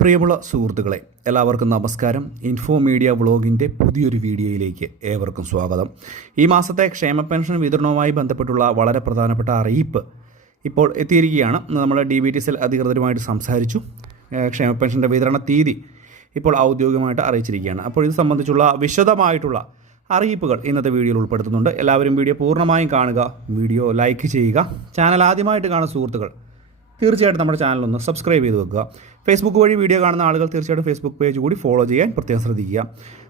പ്രിയമുള്ള സുഹൃത്തുക്കളെ, എല്ലാവർക്കും നമസ്കാരം. ഇൻഫോ മീഡിയ വ്ളോഗിൻ്റെ പുതിയൊരു വീഡിയോയിലേക്ക് ഏവർക്കും സ്വാഗതം. ഈ മാസത്തെ ക്ഷേമ പെൻഷൻ വിതരണവുമായി ബന്ധപ്പെട്ടുള്ള വളരെ പ്രധാനപ്പെട്ട അറിയിപ്പ് ഇപ്പോൾ എത്തിയിരിക്കുകയാണ്. നമ്മൾ DBT അധികൃതരുമായിട്ട് സംസാരിച്ചു. ക്ഷേമ പെൻഷൻ്റെ വിതരണ തീയതി ഇപ്പോൾ ഔദ്യോഗികമായിട്ട് അറിയിച്ചിരിക്കുകയാണ്. അപ്പോൾ ഇത് സംബന്ധിച്ചുള്ള വിശദമായിട്ടുള്ള അറിയിപ്പുകൾ ഇന്നത്തെ വീഡിയോയിൽ ഉൾപ്പെടുത്തുന്നുണ്ട്. എല്ലാവരും വീഡിയോ പൂർണ്ണമായും കാണുക, വീഡിയോ ലൈക്ക് ചെയ്യുക. ചാനൽ ആദ്യമായിട്ട് കാണുന്ന സുഹൃത്തുക്കൾ തീർച്ചയായിട്ടും നമ്മുടെ ചാനലൊന്ന് സബ്സ്ക്രൈബ് ചെയ്ത് വെക്കുക. ഫേസ്ബുക്ക് വഴി വീഡിയോ കാണുന്ന ആളുകൾ തീർച്ചയായിട്ടും ഫേസ്ബുക്ക് പേജ് കൂടി ഫോളോ ചെയ്യാൻ പ്രത്യേകം ശ്രദ്ധിക്കുക.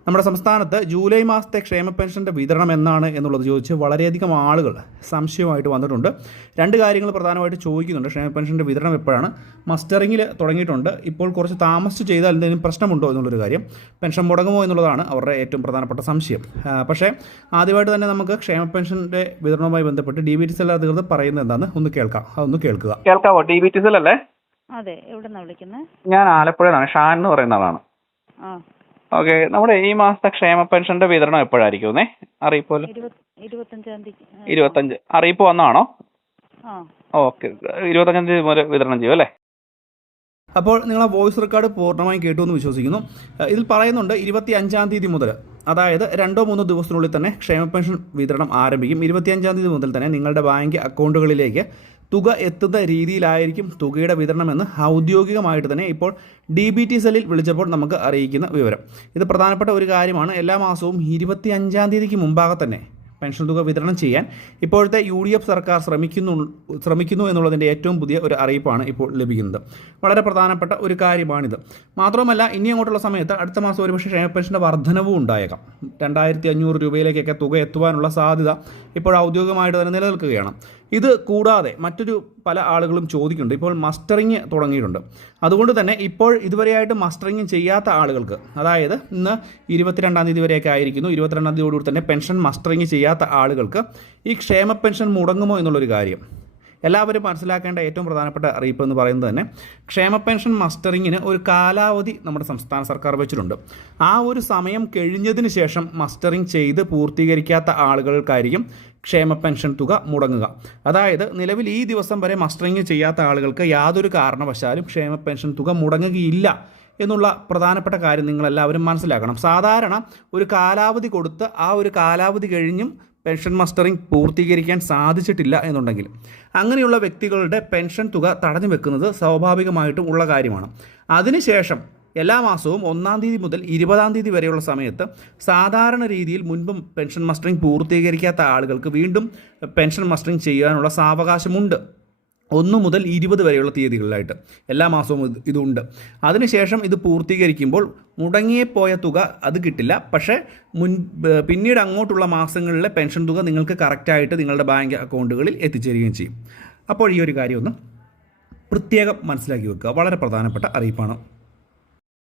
നമ്മുടെ സംസ്ഥാനത്ത് ജൂലൈ മാസത്തെ ക്ഷേമ പെൻഷൻ്റെ വിതരണം എന്നാണ് എന്നുള്ളത് ചോദിച്ച് വളരെയധികം ആളുകൾ സംശയമായിട്ട് വന്നിട്ടുണ്ട്. രണ്ട് കാര്യങ്ങൾ പ്രധാനമായിട്ട് ചോദിക്കുന്നുണ്ട്. ക്ഷേമ പെൻഷൻ്റെ വിതരണം എപ്പോഴാണ്? മസ്റ്ററിങ്ങിൽ തുടങ്ങിയിട്ടുണ്ട്. ഇപ്പോൾ കുറച്ച് താമസിച്ച് ചെയ്താൽ എന്തെങ്കിലും പ്രശ്നമുണ്ടോ എന്നുള്ളൊരു കാര്യം, പെൻഷൻ മുടങ്ങുമോ എന്നുള്ളതാണ് അവരുടെ ഏറ്റവും പ്രധാനപ്പെട്ട സംശയം. പക്ഷേ ആദ്യമായിട്ട് തന്നെ നമുക്ക് ക്ഷേമ പെൻഷൻ്റെ വിതരണവുമായി ബന്ധപ്പെട്ട് DBT അധികൃതർ പറയുന്നത് എന്താണെന്ന് അതൊന്ന് കേൾക്കുക. കേൾക്കാവോ? DBT അല്ലേ? അതെ, എവിടെന്നാ വിളിക്കുന്നത്? ഞാൻ ആലപ്പുഴയിലാണ്. ഷാൻ എന്ന് പറയുന്ന ആളാണ്. ഓക്കെ, നമ്മുടെ ഈ മാസത്തെ ക്ഷേമ പെൻഷന്റെ വിതരണം എപ്പോഴായിരിക്കും അറിയിപ്പ്? 25 അറിയിപ്പ് വന്നാണോ? ഓക്കെ, 25 തീയതി മുതൽ വിതരണം ചെയ്യും അല്ലേ? അപ്പോൾ നിങ്ങൾ ആ വോയിസ് റെക്കോർഡ് പൂർണ്ണമായും കേട്ടു എന്ന് വിശ്വസിക്കുന്നു. ഇതിൽ പറയുന്നുണ്ട് 25 തീയതി മുതൽ, അതായത് 2-3 ദിവസത്തിനുള്ളിൽ തന്നെ ക്ഷേമ പെൻഷൻ വിതരണം ആരംഭിക്കും. 25 തീയതി മുതൽ തന്നെ നിങ്ങളുടെ ബാങ്ക് അക്കൗണ്ടുകളിലേക്ക് തുക എത്തുന്ന രീതിയിലായിരിക്കും തുകയുടെ വിതരണമെന്ന് ഔദ്യോഗികമായിട്ട് തന്നെ ഇപ്പോൾ DBT വിളിച്ചപ്പോൾ നമുക്ക് അറിയിക്കുന്ന വിവരം. ഇത് പ്രധാനപ്പെട്ട ഒരു കാര്യമാണ്. എല്ലാ മാസവും 25 തീയതിക്ക് മുമ്പാകെ തന്നെ പെൻഷൻ തുക വിതരണം ചെയ്യാൻ ഇപ്പോഴത്തെ UDF സർക്കാർ ശ്രമിക്കുന്നു എന്നുള്ളതിൻ്റെ ഏറ്റവും പുതിയ ഒരു അറിയിപ്പാണ് ഇപ്പോൾ ലഭിക്കുന്നത്. വളരെ പ്രധാനപ്പെട്ട ഒരു കാര്യമാണിത്. മാത്രമല്ല, ഇനി അങ്ങോട്ടുള്ള സമയത്ത് അടുത്ത മാസം ഒരുപക്ഷെ ക്ഷേമ പെൻഷൻ്റെ വർധനവും ഉണ്ടായേക്കാം. 2500 രൂപയിലേക്കൊക്കെ തുക എത്തുവാനുള്ള സാധ്യത ഇപ്പോൾ ഔദ്യോഗികമായിട്ട് തന്നെ നിലനിൽക്കുകയാണ്. ഇത് കൂടാതെ മറ്റൊരു പല ആളുകളും ചോദിക്കുന്നുണ്ട്. ഇപ്പോൾ മസ്റ്ററിങ് തുടങ്ങിയിട്ടുണ്ട്. അതുകൊണ്ട് തന്നെ ഇപ്പോൾ ഇതുവരെയായിട്ട് മസ്റ്ററിങ് ചെയ്യാത്ത ആളുകൾക്ക്, അതായത് ഇന്ന് 22 തീയതി വരെയൊക്കെ ആയിരിക്കുന്നു, 22 തീയതിയോടുകൂടി തന്നെ പെൻഷൻ മസ്റ്ററിങ് ചെയ്യാത്ത ആളുകൾക്ക് ഈ ക്ഷേമ പെൻഷൻ മുടങ്ങുമോ എന്നുള്ളൊരു കാര്യം എല്ലാവരും മനസ്സിലാക്കേണ്ട ഏറ്റവും പ്രധാനപ്പെട്ട അറിയിപ്പ് എന്ന് പറയുന്നത് തന്നെ ക്ഷേമ പെൻഷൻ മസ്റ്ററിങ്ങിന് ഒരു കാലാവധി നമ്മുടെ സംസ്ഥാന സർക്കാർ വെച്ചിട്ടുണ്ട്. ആ ഒരു സമയം കഴിഞ്ഞതിന് ശേഷം മസ്റ്ററിങ് ചെയ്ത് പൂർത്തീകരിക്കാത്ത ആളുകൾക്കായിരിക്കും ക്ഷേമ പെൻഷൻ തുക മുടങ്ങുക. അതായത് നിലവിൽ ഈ ദിവസം വരെ മസ്റ്ററിങ് ചെയ്യാത്ത ആളുകൾക്ക് യാതൊരു കാരണവശാലും ക്ഷേമ പെൻഷൻ തുക മുടങ്ങുകയില്ല എന്നുള്ള പ്രധാനപ്പെട്ട കാര്യം നിങ്ങളെല്ലാവരും മനസ്സിലാക്കണം. സാധാരണ ഒരു കാലാവധി കൊടുത്ത് ആ ഒരു കാലാവധി കഴിഞ്ഞും പെൻഷൻ മസ്റ്ററിങ് പൂർത്തീകരിക്കാൻ സാധിച്ചിട്ടില്ല എന്നുണ്ടെങ്കിൽ അങ്ങനെയുള്ള വ്യക്തികളുടെ പെൻഷൻ തുക തടഞ്ഞു വെക്കുന്നത് സ്വാഭാവികമായിട്ടും ഉള്ള കാര്യമാണ്. അതിനുശേഷം എല്ലാ മാസവും 1 തീയതി മുതൽ 20 തീയതി വരെയുള്ള സമയത്ത് സാധാരണ രീതിയിൽ മുൻപും പെൻഷൻ മസ്റ്ററിങ് പൂർത്തീകരിക്കാത്ത ആളുകൾക്ക് വീണ്ടും പെൻഷൻ മസ്റ്ററിങ് ചെയ്യാനുള്ള സാവകാശമുണ്ട്. 1 മുതൽ 20 വരെയുള്ള തീയതികളിലായിട്ട് എല്ലാ മാസവും ഇതുണ്ട്. അതിനുശേഷം ഇത് പൂർത്തീകരിക്കുമ്പോൾ മുടങ്ങിപ്പോയ തുക അത് കിട്ടില്ല. പക്ഷേ പിന്നീട് അങ്ങോട്ടുള്ള മാസങ്ങളിലെ പെൻഷൻ തുക നിങ്ങൾക്ക് കറക്റ്റായിട്ട് നിങ്ങളുടെ ബാങ്ക് അക്കൗണ്ടുകളിൽ എത്തിച്ചേരുകയും ചെയ്യും. അപ്പോൾ ഈ ഒരു കാര്യം ഒന്ന് പ്രത്യേകം മനസ്സിലാക്കി വെക്കുക. വളരെ പ്രധാനപ്പെട്ട അറിയിപ്പാണ്.